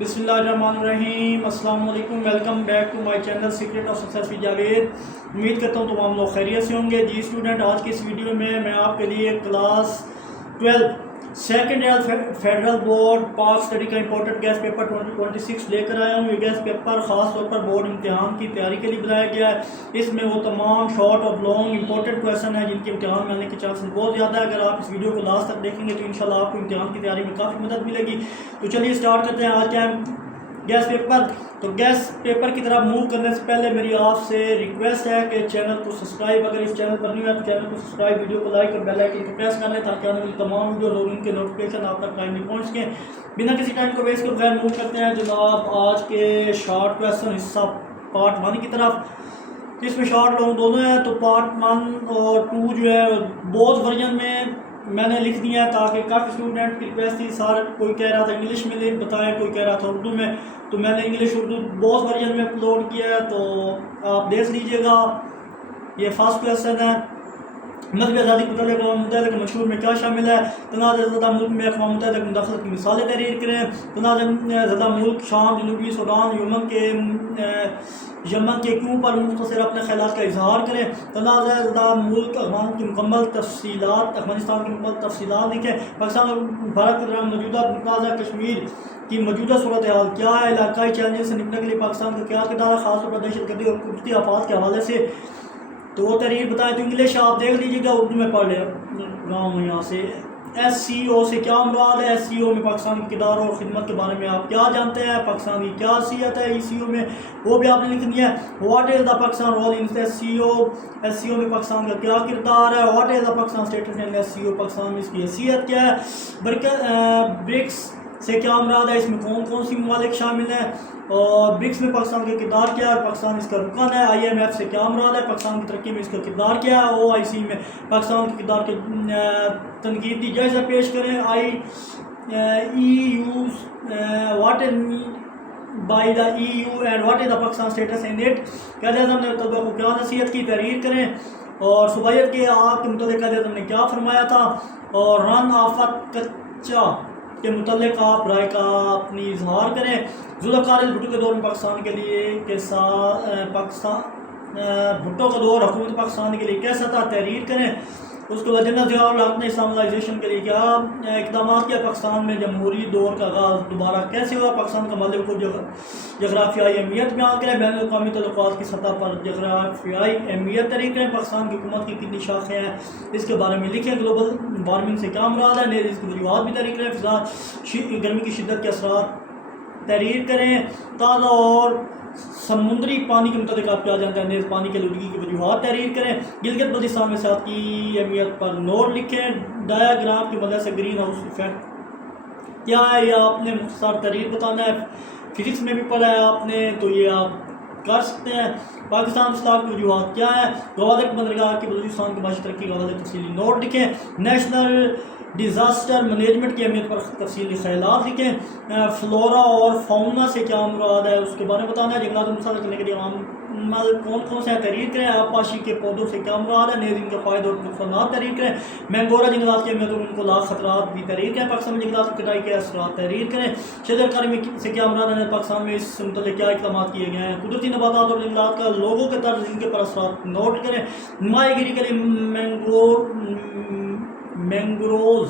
بسم اللہ الرحمن الرحیم، السلام علیکم، welcome back to my channel secret of success with Javed. امید کرتا ہوں تمام لوگ خیریت سے ہوں گے۔ جی اسٹوڈنٹ، آج کی اس ویڈیو میں آپ کے لیے class 12 second year federal board Pak study کا امپورٹنٹ گیس پیپر 2026 لے کر آیا ہوں۔ یہ گیس پیپر خاص طور پر بورڈ امتحان کی تیاری کے لیے بنایا گیا ہے۔ اس میں وہ تمام شارٹ اور لانگ امپورٹنٹ کویشچن ہیں جن کے امتحان میں آنے کے چانسز بہت زیادہ ہے۔ اگر آپ اس ویڈیو کو لاسٹ تک دیکھیں گے تو انشاءاللہ آپ کو امتحان کی تیاری میں کافی مدد ملے گی۔ تو چلیے اسٹارٹ کرتے ہیں آج کیا گیس پیپر۔ تو گیس پیپر کی طرف موو کرنے سے پہلے میری آپ سے ریکویسٹ ہے کہ چینل کو سبسکرائب، اگر اس چینل پر نہیں ہے تو چینل کو سبسکرائب، ویڈیو کو لائک اور بیل آئیکن کو پریس کر لیں تاکہ آنے والی تمام ویڈیوز اور ان کے نوٹیفیکیشن آپ تک ٹائم میں پہنچ سکیں۔ بنا کسی ٹائم کو ویسٹ کے بغیر موو کرتے ہیں جناب آج کے شارٹ کویشچن حصہ پارٹ 1 کی طرف۔ اس میں شارٹ لانگ دونوں ہیں، تو پارٹ 1 اور 2 جو ہے بہت ورژن میں نے لکھ دیا ہے تاکہ کافی اسٹوڈنٹ کی ریکویسٹ تھی، کوئی کہہ رہا تھا انگلش میں بتائیں، کوئی کہہ رہا تھا اردو میں، تو میں نے انگلش اردو بہت ورژن میں اپلوڈ کیا ہے، تو آپ دیکھ لیجئے گا۔ یہ فرسٹ کویشچن ہے، مذہبی آزادی کے متعلق اقوام متحدہ کے منشور میں کیا شامل ہے؟ تنازع زدہ ملک میں اقوام متحدہ کی مداخلت کی مثالیں تحریر کریں۔ تنازع زدہ ملک شام، جنوبی سوڈان، یمن کے کیوں پر مختصر اپنے خیالات کا اظہار کریں۔ تنازع زدہ ملک افغانستان کی مکمل تفصیلات لکھیں۔ پاکستان اور بھارت کے درمیان موجودہ متنازع کشمیر کی موجودہ صورتحال کیا ہے؟ علاقائی چیلنجز سے نمٹنے کے لیے پاکستان کا کیا کردار ہے، خاص طور پر دہشت گردی اور قدرتی آفات کے حوالے سے؟ تو وہ تحریر بتائیں۔ تو انگلش آپ دیکھ لیجیے گا، اردو میں پڑھ رہا ہوں یہاں سے۔ ایس سی او سے کیا مراد ہے؟ ایس سی او میں پاکستان کے کردار اور خدمت کے بارے میں آپ کیا جانتے ہیں؟ پاکستان کی کیا حیثیت ہے ای سی او میں، وہ بھی آپ نے لکھ دیا ہے۔ What is the Pakistan role in S C O? S C O میں پاکستان کا کیا کردار ہے؟ What is the Pakistan status in S C O? Pakistan میں اس کی حیثیت کیا ہے؟ برکس سے کیا مراد ہے؟ اس میں کون کون سی ممالک شامل ہیں؟ اور برکس میں پاکستان کا کردار کیا ہے؟ پاکستان اس کا رکن ہے۔ آئی ایم ایف سے کیا مراد ہے؟ پاکستان کی ترقی میں اس کا کردار کیا ہے؟ او آئی سی میں پاکستان کے کردار کے تنقیدی جائزہ پیش کریں۔ I E U what is by the E U and what is the Pakistan status in it? Quaid-e-Azam نے طلبہ کو کیا نصیحت کی؟ تحریر کریں۔ اور صوبائیت کے آگ کے متعلق قائد اعظم نے کیا فرمایا تھا؟ اور رن آفت کچا کے متعلق آپ رائے کا اپنی اظہار کریں۔ ذوالفقار بھٹو کے دور میں پاکستان کے لیے بھٹو کا دور حکومت پاکستان کے لیے کیسا تھا؟ تحریر کریں۔ اس کے بعد جنرل ضیاء الحق نے اسلامائزیشن کے لیے کیا اقدامات کیا؟ پاکستان میں جمہوری دور کا آغاز دوبارہ کیسے ہوا؟ پاکستان کا مالک کو جغرافیائی اہمیت بیان کریں۔ بین الاقوامی تعلقات کی سطح پر جغرافیائی اہمیت تحریر کریں۔ پاکستان کی حکومت کی کتنی شاخیں ہیں اس کے بارے میں لکھیں۔ گلوبل وارمنگ سے کیا مراد ہے؟ نیز اس کی وجوہات بھی تحریر کریں۔ فضا گرمی کی شدت کے اثرات تحریر کریں۔ تازہ اور سمندری پانی کے متعلق آپ کیا جانتے ہیں؟ نیز پانی کی آلودگی کی وجوہات تحریر کریں۔ گلگت بلتستان میں صحت کی اہمیت پر نوٹ لکھیں۔ ڈایاگرام کی مدد سے گرین ہاؤس ایفیکٹ کیا ہے یہ آپ نے مختصر تحریر بتانا ہے۔ فزکس میں بھی پڑھا ہے آپ نے، تو یہ آپ کر سکتے ہیں۔ پاکستان اسلاف کی وجوہات کیا ہے؟ گوادر کی بندرگاہ کی بلوچستان کی معاشی ترقی کے حوالے تفصیلی نوٹ لکھیں۔ نیشنل ڈیزاسٹر مینجمنٹ کی اہمیت پر تفصیلی خیالات لکھیں۔ فلورا اور فاؤنا سے کیا مراد ہے اس کے بارے میں بتانا ہے۔ جنگلات کو مساوات کرنے کے لیے عمل کون کون سے تحریر کریں۔ آبپاشی کے پودوں سے کیا مراد ہے؟ نیز ان کے فائدے اور نقصانات تحریر کریں۔ مینگورا جنگلات کی اہمیت اور ان کو لاحق خطرات بھی تحریر کریں۔ پاکستان میں جنگلات کی کٹائی کے اثرات تحریر کریں۔ شجرکاری میں سے کیا مراد ہے؟ پاکستان میں اس سے متعلق کیا اقدامات کیے گئے ہیں؟ قدرتی نباتات اور جنگلات کا لوگوں کے طرز ان کے پر اثرات نوٹ کریں۔ ماہی گیری کے لیے مینگروز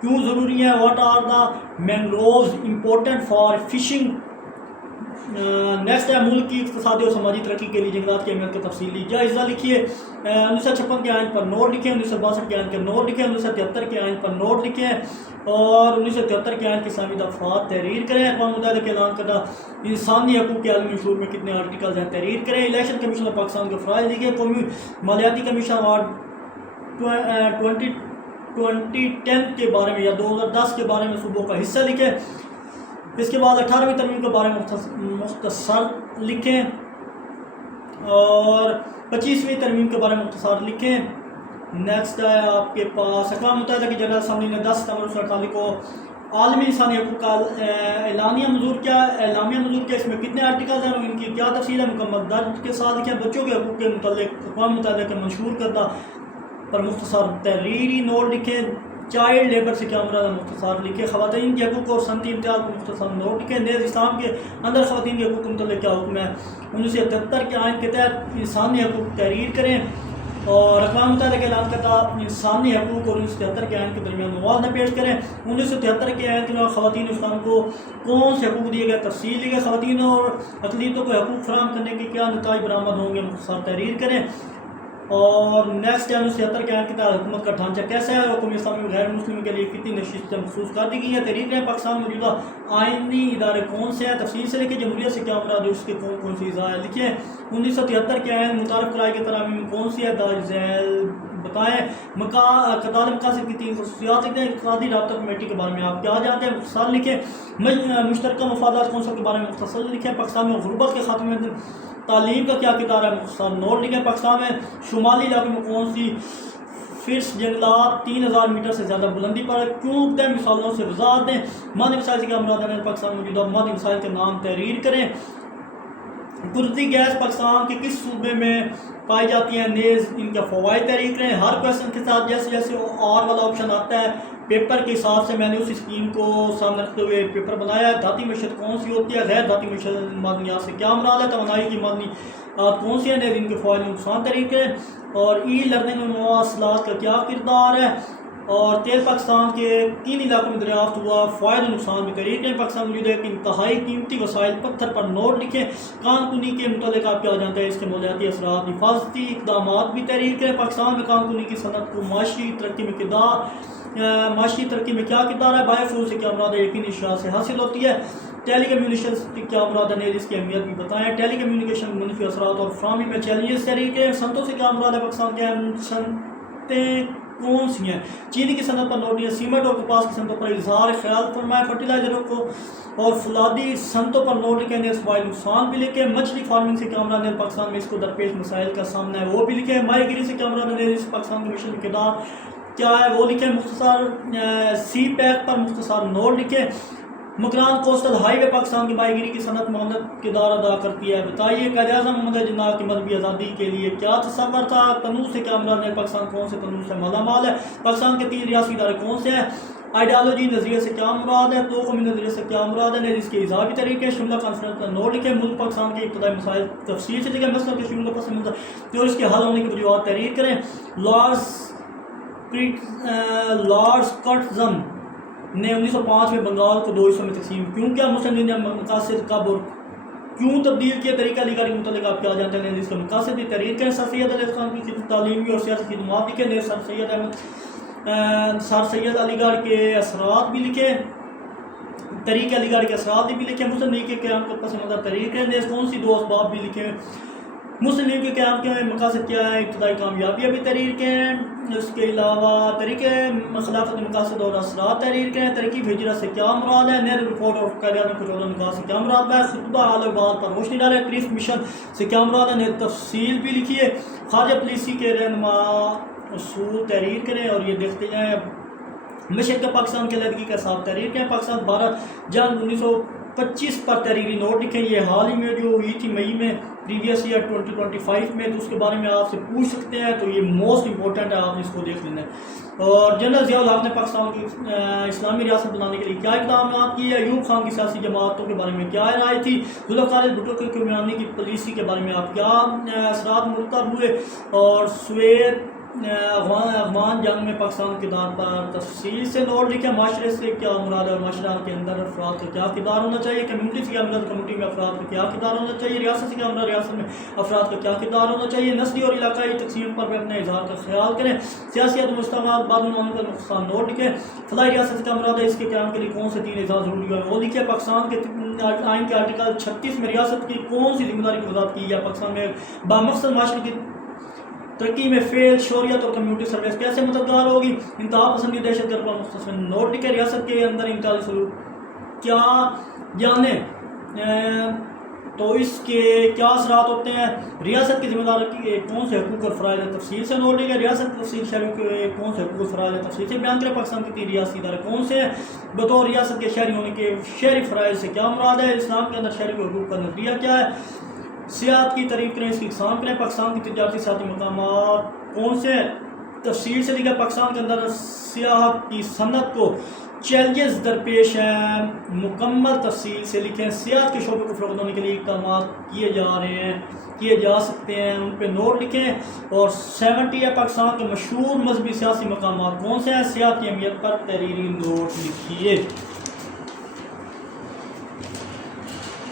کیوں ضروری ہے؟ What are the mangroves important for fishing? Next ہے ملک کی اقتصادی اور سماجی ترقی کے لیے جنگلات کی اہمیت کا تفصیلی جائزہ لکھیے۔ 1956 کے آئین پر نوٹ لکھیں۔ 1962 کے آئین کے نوٹ لکھیں۔ 1973 کے آئین پر نوٹ لکھیں اور 1973 کے آئین کی سامی دفعات تحریر کریں۔ اقوام متحدہ کے اعلان کردہ انسانی حقوق کے عالمی منشور میں کتنے آرٹیکلز ہیں؟ تحریر کریں۔ الیکشن کمیشن آف پاکستان کے فرائض لکھیں۔ قومی مالیاتی کمیشن اوارڈ 2010 کے بارے میں یا 2010 کے بارے میں صوبوں کا حصہ لکھیں۔ اس کے بعد 18ویں ترمیم کے بارے میں مختصر لکھیں اور 25ویں ترمیم کے بارے میں مختصر لکھیں۔ نیکسٹ ہے آپ کے پاس اقوام متحدہ کی جنرل اسمبلی نے 10 ستمبر 1948 کو عالمی انسانی حقوق کا اعلامیہ منظور کیا؟ اس میں کتنے آرٹیکلز ہیں اور ان کی کیا تفصیل ہے؟ مکمل درج کے ساتھ لکھیں۔ بچوں کے حقوق کے متعلق اقوام متحدہ کے منشور کردہ پر مختصر تحریری نوٹ لکھیں۔ چائلڈ لیبر سے کیا مراد ہے مختصر لکھے. خواتین کے حقوق اور صنعتی امتیاز کو مختصر نوٹ لکھے. نیز اسلام کے اندر خواتین کے حقوق کے متعلق کیا حکم ہے. 1977 کے آئین کے تحت انسانی حقوق تحریر کریں اور اقوام متحدہ کے اعلان کرتا انسانی حقوق اور 1973 کے آئین کے درمیان موازنہ پیش کریں. 1973 کے آئین کے علاوہ خواتین اسلام کو کون سے حقوق دیے گئے تفصیل دی گئی. خواتین اور اقلیتوں کو حقوق فراہم کرنے کے کیا نتائج برآمد ہوں گے مختصر تحریر کریں. اور نیکسٹ ہے 1973 کے آئین کے تحت حکومت کا ڈھانچہ کیسا ہے. حکومت اسلامی غیر مسلم کے لیے کتنی نشستیں مخصوص کر دی گئی ہیں. تحریر کریں پاکستان میں موجودہ آئینی ادارے کون سے ہیں. تفصیل سے لکھے جمہوریت سے کیا مراد ہے, اس کے کون کون سی اجزاء ہیں لکھیں. 1973 کے آئین متعارف کرائے کے ترامیم میں کون سی ہے درج ذیل بتائیں. قطار مقاصد کی 3 خصوصیات لکھیں. اقتصادی رابطہ کمیٹی کے بارے میں آپ کیا جانتے ہیں مختصر لکھیں. مشترکہ مفادات کونسل کے بارے میں مختصر لکھیں. پاکستان میں غربت کے خاتمے میں تعلیم کا کیا کردار ہے مختصر نوٹ لکھیں. پاکستان میں شمالی علاقے میں کون سی فرس جنگلات 3000 میٹر سے زیادہ بلندی پر کیوں اگتے ہیں, مثالوں سے وضاحت دیں. مادی وسائل سے کیا مراد ہے. پاکستان میں موجودہ مادی وسائل کے نام تحریر کریں. قدرتی گیس پاکستان کے کس صوبے میں پائی جاتی ہیں, نیز ان کے فوائد تحریر کریں. ہر کویشچن کے ساتھ جیسے جیسے اور والا آپشن آتا ہے پیپر کے حساب سے میں نے اس اسکیم کو سامنے رکھتے ہوئے پیپر بنایا ہے. دھاتی معیشت کون سی ہوتی ہے. غیر دھاتی معیشت معدنیات سے کیا مراد ہے. توانائی کی معدنیات کون سی ہیں, نیز ان کے فوائد و نقصان تحریر کریں. اور ای لرننگ میں مواصلات کا کیا کردار ہے. اور تیل پاکستان کے کن علاقوں میں دریافت ہوا, فوائد و نقصان بھی تحریر کریں. پاکستان موجود ایک انتہائی قیمتی وسائل پتھر پر نوٹ لکھیں. کان کنی کے متعلق آپ کیا جانتے ہیں, اس کے مالیاتی اثرات, حفاظتی اقدامات بھی تحریر کریں. پاکستان میں کان کنی کی صنعت کو معاشی ترقی میں کیا کردار ہے. بایو فیول سے کیا مراد ہے, یقینی اشیاء سے حاصل ہوتی ہے. ٹیلی کمیونیکیشن سے کیا مراد ہے, اس کی اہمیت بھی بتائیں. ٹیلی کمیونیکیشن منفی اثرات اور فراہمی میں چیلنجز تحریر کریں. صنعتوں سے کیا مراد ہے. پاکستان کے اہم صنعتیں کون سی ہیں. چینی کی صنعت پر نوٹ لیا. سیمنٹ اور کپاس کی صنعتوں پر اظہار خیال فرمائے. فرٹیلائزروں کو اور فولادی صنعتوں پر نوٹ لکھیں. نیز فوائد نقصان بھی لکھیں. مچھلی فارمنگ سے کیا مراد ہے. پاکستان میں اس کو درپیش مسائل کا سامنا ہے وہ بھی لکھیں. ماہی گیری سے کیا مراد ہے. اس پاکستان کے مشن میں کردار کیا ہے وہ لکھیں. مختصر سی پیک پر مختصر نوٹ لکھیں. مکران کوسٹل ہائی وے پاکستان کی ماہی گیری کی صنعت میں اہم کردار ادا کرتی ہے بتائیے. قائد اعظم محمد جناح کی مذہبی آزادی کے لیے کیا تصور تھا. تنوع سے کیا مراد ہے. پاکستان کون سے تنوع سے مالا مال ہے. پاکستان کے 3 ریاستی ادارے کون سے ہیں. آئیڈیالوجی نظریے سے کیا مراد ہے. دو قومی نظریے سے کیا مراد ہے. اس کے اضافی طریقے شملہ کانفرنس کا نوٹ لکھیں. ملک پاکستان کے ابتدائی مسائل تفصیل سے لکھیں. مسئلہ کے شمول پس منظر اور اس کے حل ہونے کی وجوہات تحریر کریں. لارڈ کرٹزن نے 1905 میں بنگال کو 2 حصوں میں تقسیم کیوں کیا. مسلم لیگ نے مقاصد کب اور کیوں تبدیل کیا. طریقہ علی گڑھ کے متعلق آپ کیا جانتے ہیں. اس کا مقاصد بھی تحریر کریں. سر سید علی خان کی تعلیمی اور سیاسی خدمات لکھیں. سر سید علی گڑھ کے اثرات بھی لکھیں. طریقہ علی گڑھ کے اثرات بھی لکھیں. مسلم لیگ کے قیام کو پس منظر تحریر کریں. کون سی 2 اسباب بھی لکھیں. مسلم لیگ کے قیام کے مقاصد کیا ہے. ابتدائی کامیابیاں بھی تحریر کریں. اس کے علاوہ طریقے خلافت مقاصد اور اثرات تحریر کریں. ترکیب ہجرت سے کیا مراد ہے. نہرو رپورٹ اور قائد اعظم کے رول نکاح سے کیا مراد ہے. خطبہ حال بات پر روشنی ڈالیں. کرسپ مشن سے کیا مراد ہے. تفصیل بھی لکھیے. خارجہ پالیسی کے رہنما اصول تحریر کریں. اور یہ دیکھتے جائیں. مشرق پاکستان کے علیحدگی کا حساب تحریر کریں. پاکستان بھارت جنگ 1925 پر تحریری نوٹ لکھیں. یہ حال ہی میں جو ہوئی تھی مئی میں پریویس ایئر 2025 میں, تو اس کے بارے میں آپ سے پوچھ سکتے ہیں. تو یہ موسٹ امپورٹنٹ ہے, آپ نے اس کو دیکھ لینا ہے. اور جنرل ضیاء الحق نے پاکستان کی اسلامی ریاست بنانے کے لیے کیا اقدامات کیے. ایوب خان کی سیاسی جماعتوں کے بارے میں کیا رائے تھی. ذوالفقار بھٹو کے حکمرانی کی پالیسی کے بارے میں آپ کیا اثرات مرتب ہوئے. اور سویت افغان جنگ میں پاکستان کے کردار پر تفصیل سے نوٹ لکھیں. معاشرے سے کیا مراد ہے. اور معاشرہ کے اندر افراد کا کیا کردار ہونا چاہیے. کمیونٹی سے کیا مراد. کمیونٹی میں افراد کا کیا کردار ہونا چاہیے. ریاست سے کیا مراد. ریاست میں افراد کا کیا کردار ہونا چاہیے. نسلی اور علاقائی تقسیم پر بھی اپنے اظہار کا خیال کریں. سیاست و مستعمرات بعد میں کا نقصان نوٹ لکھیں. فلاحی ریاست سے کیا مراد ہے. اس کے قیام کے لیے کون سے 3 اعزاز ضروری ہے وہ لکھیں. پاکستان کے آئین کے آرٹیکل 36 میں ریاست کی کون سی ذمہ داری کی وضاحت کی ہے. پاکستان میں بامقصد معاشرے کی ترقی میں فیل شوریت اور کمیونٹی سروس کیسے مددگار ہوگی. انتہا پسندی دہشت گرد پر مختصر نوٹ لکھیں. ریاست کے اندر امتیازی سلوک کیا جانیں. تو اس کے کیا اثرات ہوتے ہیں. ریاست کی ذمہ داری کے کون سے حقوق اور فرائض تفصیل سے نوٹ لکھیں. ریاست کی تفصیل شہریوں کے کون سے حقوق اور فرائض تفصیل سے بیان کریں. پاکستان کے 3 ریاستی ادارے کون سے ہیں. بطور ریاست کے شہری ہونے کے شہری فرائض سے کیا مراد ہے. اسلام کے اندر شہری کے حقوق کا نظریہ کیا ہے. سیاحت کی تعریف کریں. اس کی اقسام کریں. پاکستان کی تجارتی سیاحتی مقامات کون سے ہیں. تفصیل سے لکھا پاکستان کے اندر سیاحت کی صنعت کو چیلنجز درپیش ہیں، مکمل تفصیل سے لکھیں۔ سیاحت کے شعبے کو فروغ دینے کے لیے اقدامات کیے جا رہے ہیں، کیے جا سکتے ہیں، ان پہ نوٹ لکھیں۔ اور 70 ہے پاکستان کے مشہور مذہبی سیاسی مقامات کون سے ہیں، سیاحت کی اہمیت پر تحریری نوٹ لکھیے۔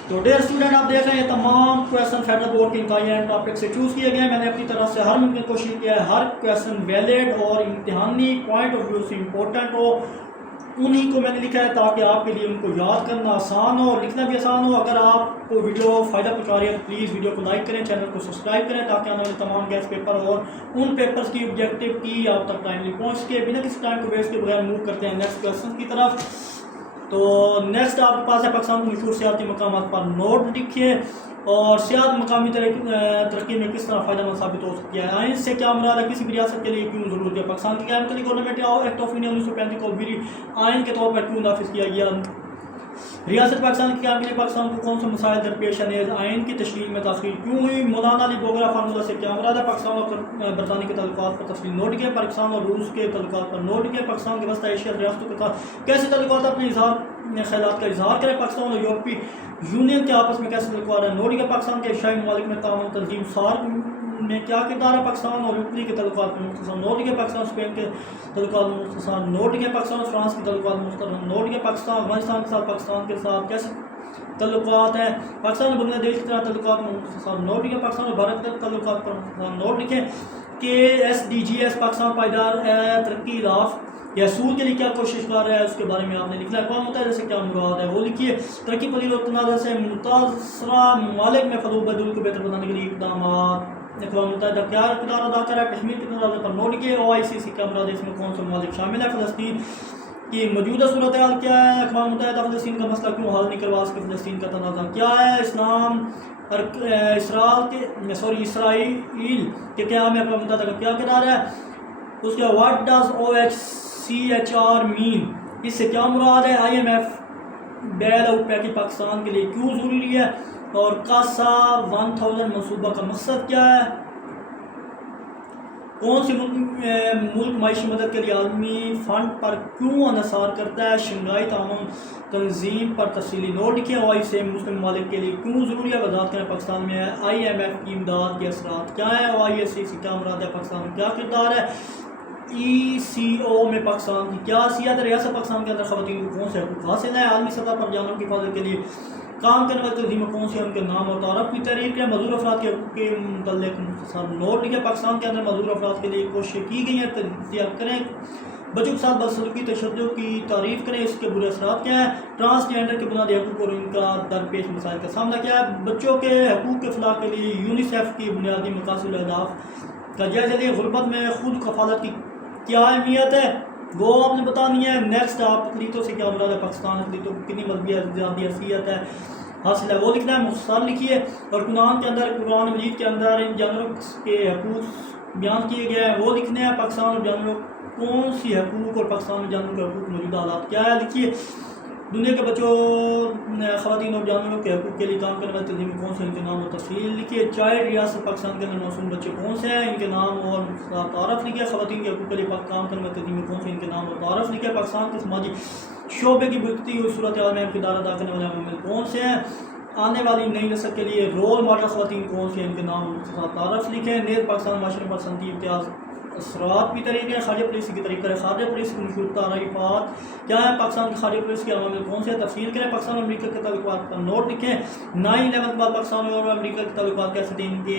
تو ڈیئر اسٹوڈنٹ آپ دیکھ رہے ہیں تمام کویشچن فیڈرل بورڈ کے امتحان ٹاپک سے چوز کیے گئے ہیں۔ میں نے اپنی طرف سے ہر ممکن کوشش کیا ہے ہر کویشچن ویلڈ اور امتحانی پوائنٹ آف ویو سے امپورٹنٹ ہو، انہی کو میں نے لکھا ہے تاکہ آپ کے لیے ان کو یاد کرنا آسان ہو اور لکھنا بھی آسان ہو۔ اگر آپ کو ویڈیو فائدہ پہنچا رہی ہے تو پلیز ویڈیو کو لائک کریں، چینل کو سبسکرائب کریں تاکہ آنے والے تمام گیس پیپر اور ان پیپرز کی آبجیکٹیو کی آپ تک ٹائملی پہنچ کے بنا کسی ٹائم کو ویسٹ کے بغیر موو کرتے ہیں نیکسٹ کویشچن کی طرف۔ تو نیکسٹ آپ کے پاس ہے پاکستان کے مشہور سیاحتی مقامات پر نوٹ لکھیے اور سیاحت مقامی ترقی میں کس طرح فائدہ مند ثابت ہو سکتی ہے۔ آئین سے کیا مراد ہے، کسی بھی ریاست کے لیے کیوں ضرورت ہے، پاکستان کی قیام کے لیے گورنمنٹ ایکٹ آف انڈیا 1935 کو بھی آئین کے طور پر کیوں نافذ کیا گیا، ریاست پاکستان کی قیام کے لیے پاکستان کو کون سے مسائل درپیش ہیں، آئین کی تشکیل میں تاخیر کیوں ہوئی، مولانا علی بوگرا فارمولہ سے کیا مراد ہے، پاکستان اور برطانیہ کے تعلقات پر تفصیل نوٹ کیا، پاکستان اور روس کے تعلقات پر نوٹ کیا، پاکستان کے وسطی ایشیا ریاستوں کے ساتھ کیسے تعلقات اپنے خیالات کا اظہار کریں، پاکستان اور یورپی یونین کے آپس میں کیسے تعلقات ہیں نوٹ کیا، پاکستان کے ایشیائی ممالک میں تعاون تنظیم سارک میں کیا کردار ہے، پاکستان اور اٹلی کے تعلقات میں مختصر نوٹ کیا، پاکستان اسپین کے تعلقات میں مختصر نوٹ کیا، پاکستان اور فرانس کے تعلقات میں مختصر نوٹ کیا، پاکستان افغانستان کے ساتھ کیسے تعلقات ہیں، پاکستان اور بنگلہ دیش کی طرح تعلقات میں مختصر نوٹ کیا، پاکستان اور بھارت کے تعلقات پر مختصر نوٹ لکھیں کہ SDGs پاکستان پائیدار ترقی اہداف یا اصول کے لیے کیا کوشش کر رہا ہے، اس کے بارے میں آپ نے لکھنا ہے، اقوام متحدہ سے کیا مراد ہے وہ لکھیے، ترقی پذیر اور تنازع سے متاثرہ ممالک میں فروغ بدول کو بہتر بنانے کے لیے اقدامات، اقوام متحدہ کیا کردار ادا کر رہا ہے، کشمیر کے تنازع پر نوٹ کیے، OIC سے کیا مراد ہے، اس میں کون سے ممالک شامل ہیں، فلسطین کی موجودہ صورتحال کیا ہے، اقوام متحدہ فلسطین کا مسئلہ کیوں حل نہیں کروا سکے، فلسطین کا تنازع کیا ہے، اسرائیل کے قیام میں اقوام متحدہ کا کیا کردار ہے، اس کا واٹ ڈز OHCHR مین، اس سے کیا مراد ہے، IMF بیل آؤٹ پیکیج پاکستان کے لیے کیوں ضروری ہے، اور کاسا 1000 منصوبہ کا مقصد کیا ہے، کون سی ملک معاشی مدد کے لیے عالمی فنڈ پر کیوں انحصار کرتا ہے، شنگھائی تعاون تنظیم پر تفصیلی نوٹ لکھیں، OIC سے مسلم ممالک کے لیے کیوں ضروری ہے، وضاحت کریں پاکستان میں IMF کی امداد کے اثرات کیا ہیں، OIC سے کیا مراد ہے، پاکستان میں کیا کردار ہے، ECO میں پاکستان کی کیا حیثیت ہے، ریاست پاکستان کے اندر خواتین کو کون سے حقوق حاصل ہیں، عالمی سطح پر جانوروں کی حفاظت کے لیے کام کرنے والی تنظیمیں کون سی ہیں، ان کے نام اور تعارف کی تحریر کریں، معذور افراد کے حقوق کے متعلق مختصر نوٹ لکھیں، پاکستان کے اندر معذور افراد کے لیے کوششیں کی گئی ہیں، تجزیہ کریں، بچوں کے ساتھ بدسلوکی تشدد کی تعریف کریں، اس کے برے اثرات کیا ہیں، ٹرانسجینڈر کے بنیادی حقوق اور ان کا درپیش مسائل کا سامنا کیا ہے، بچوں کے حقوق کے فلاح کے لیے یونیسیف کی بنیادی مقاصد اہداف کا جائزہ لیں، غربت میں خود کفالت کی کیا اہمیت ہے وہ آپ نے بتانی ہے، نیکسٹ آپ اقلیتوں سے کیا مراد ہے، پاکستان اقلیتوں کو کتنی مذہبی آزادی حیثیت ہے حاصل ہے وہ لکھنا ہے، مختصر لکھیے، اور قرآن مجید کے اندر ان جانوروں کے حقوق بیان کیے گئے ہیں وہ لکھنے ہیں، پاکستان اور جانوروں کون سی حقوق اور پاکستان میں جانوروں کے حقوق موجودہ حالات کیا ہے لکھیے، دنیا کے بچوں خواتین اور جانوروں کے حقوق کے لیے کام کرنے والی تنظیمیں کون سے، ان کے نام اور تفصیل لکھیے، چائلڈ ریاست پاکستان کے اندر معصوم بچے کون سے ہیں، ان کے نام اور تعارف لکھیے، خواتین کے حقوق کے لیے کام کرنے والی تنظیمیں کون سے، ان کے نام اور تعارف لکھیے، پاکستان کے سماجی شعبے کی بڑھتی ہوئی صورتحال میں کردار ادا کرنے والے عوامل کون سے ہیں، آنے والی نئی نسل کے لیے رول ماڈل خواتین کون سی ہیں، ان کے نام اور تعارف لکھیں، نیز پاکستان معاشرے پر صنعتی امتیاز اثرات بھی طریقے ہیں، خارجہ پالیسی کی طریقہ ہے، خارجہ پالیسی کی مشہور تعریفات کیا ہے، پاکستان کی خارجہ پالیسی کے عوامل کون سے ہیں، تفصیل کریں، پاکستان اور امریکہ کے تعلقات پر نوٹ لکھیں، 9/11 کے بعد پاکستان اور امریکہ کے تعلقات کیسے تھے، ان کے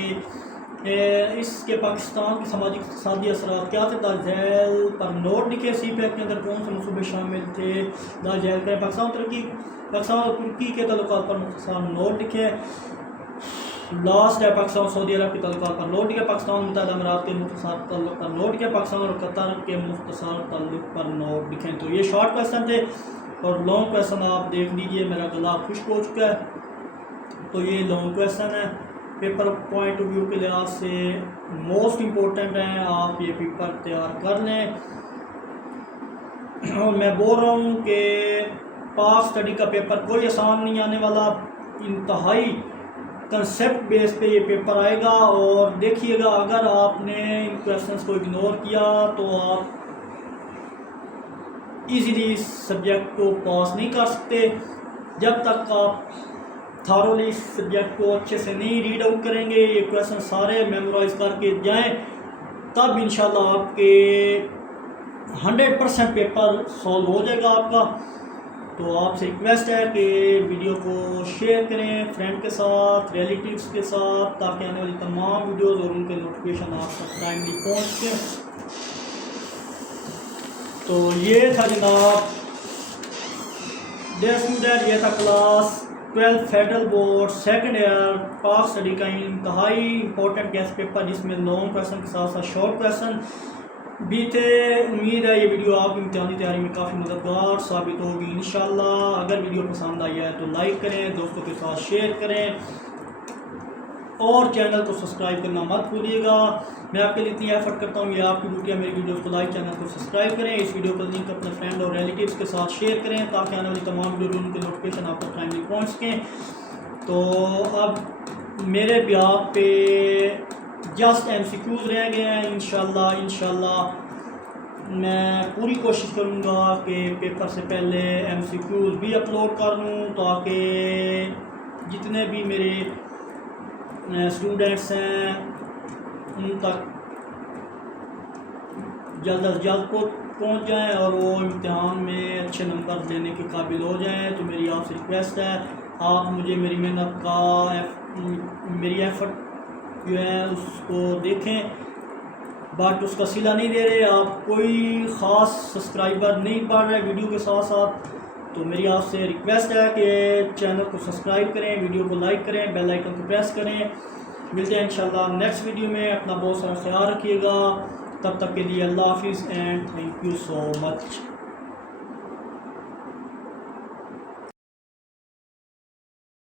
اس کے پاکستان کی سماجی اقتصادی اثرات کیا تھے، درج ذیل پر نوٹ لکھیں، CPEC کے اندر کون سے منصوبے شامل تھے درج ذیل کریں، پاکستان اور ترکی کے تعلقات پر مختصر نوٹ لکھیں، لاسٹ ہے پاکستان اور سعودی عرب کے تعلقات پر نوٹ لکھیں، پاکستان متحدہ امارات کے مختصر تعلق پر نوٹ لکھیں، پاکستان اور قطر کے مختصر تعلق پر نوٹ لکھیں۔ تو یہ شارٹ کویشچن تھے اور لانگ کویشچن آپ دیکھ لیجئے، میرا گلا خشک ہو چکا ہے، تو یہ لانگ کویشچن ہے، پیپر پوائنٹ آف ویو کے لحاظ سے موسٹ امپورٹنٹ ہیں، آپ یہ پیپر تیار کر لیں، اور میں بول رہا ہوں کہ پاک اسٹڈی کا پیپر کوئی آسان نہیں آنے والا، انتہائی کنسیپٹ بیس پہ یہ پیپر آئے گا، اور دیکھیے گا اگر آپ نے ان کویشچنس کو اگنور کیا تو آپ ایزیلی اس سبجیکٹ کو پاس نہیں کر سکتے۔ جب تک آپ تھارولی اس سبجیکٹ کو اچھے سے نہیں ریڈ آؤٹ کریں گے، یہ کویشچن سارے میمورائز کر کے جائیں، تب انشاءاللہ آپ کے 100% پیپر سولو ہو جائے گا آپ کا۔ تو آپ سے ریکویسٹ ہے کہ ویڈیو کو شیئر کریں فرینڈ کے ساتھ، ریلیٹیوز کے ساتھ، تاکہ آنے والی تمام ویڈیوز اور ان کے نوٹیفیکیشن آپ تک ٹائملی پہنچ سکیں۔ تو یہ تھا جناب ڈیئر اسٹوڈنٹ، یہ تھا class 12 federal board second year Pak study کا انتہائی امپورٹنٹ گیسٹ پیپر، جس میں لانگ کویشچن کے ساتھ ساتھ شارٹ کویشچن بھی تھے۔ امید ہے یہ ویڈیو آپ کی امتحانی تیاری میں کافی مددگار ثابت ہوگی انشاءاللہ۔ اگر ویڈیو پسند آئی ہے تو لائک کریں، دوستوں کے ساتھ شیئر کریں، اور چینل کو سبسکرائب کرنا مت بھولیے گا۔ میں آپ کے لیے اتنی ایفرٹ کرتا ہوں، یہ آپ کی ڈیوٹی ہے میری ویڈیوز کو لائک، چینل کو سبسکرائب کریں، اس ویڈیو کا لنک اپنے فرینڈ اور ریلیٹیوز کے ساتھ شیئر کریں، تاکہ آنے والی تمام ویڈیو ان کے نوٹیفیکیشن آپ تک ٹائملی پہنچ سکیں۔ تو اب میرے بیاپ پہ جسٹ MCQs رہ گئے ہیں۔ انشاءاللہ میں پوری کوشش کروں گا کہ پیپر سے پہلے MCQs بھی اپلوڈ کر دوں، تاکہ جتنے بھی میرے اسٹوڈنٹس ہیں ان تک جلد از جلد پہنچ جائیں اور وہ امتحان میں اچھے نمبر لینے کے قابل ہو جائیں۔ تو میری آپ سے ریکویسٹ ہے، آپ مجھے میری محنت کا میری ایفرٹ جو ہے اس کو دیکھیں، بٹ اس کا صلہ نہیں دے رہے، آپ کوئی خاص سبسکرائبر نہیں بڑھ رہے ویڈیو کے ساتھ ساتھ۔ تو میری آپ سے ریکویسٹ ہے کہ چینل کو سبسکرائب کریں، ویڈیو کو لائک کریں، بیل آئیکن کو پریس کریں۔ ملتے ہیں انشاءاللہ نیکسٹ ویڈیو میں، اپنا بہت سارا خیال رکھیے گا، تب تک کے لیے اللہ حافظ and thank you so much.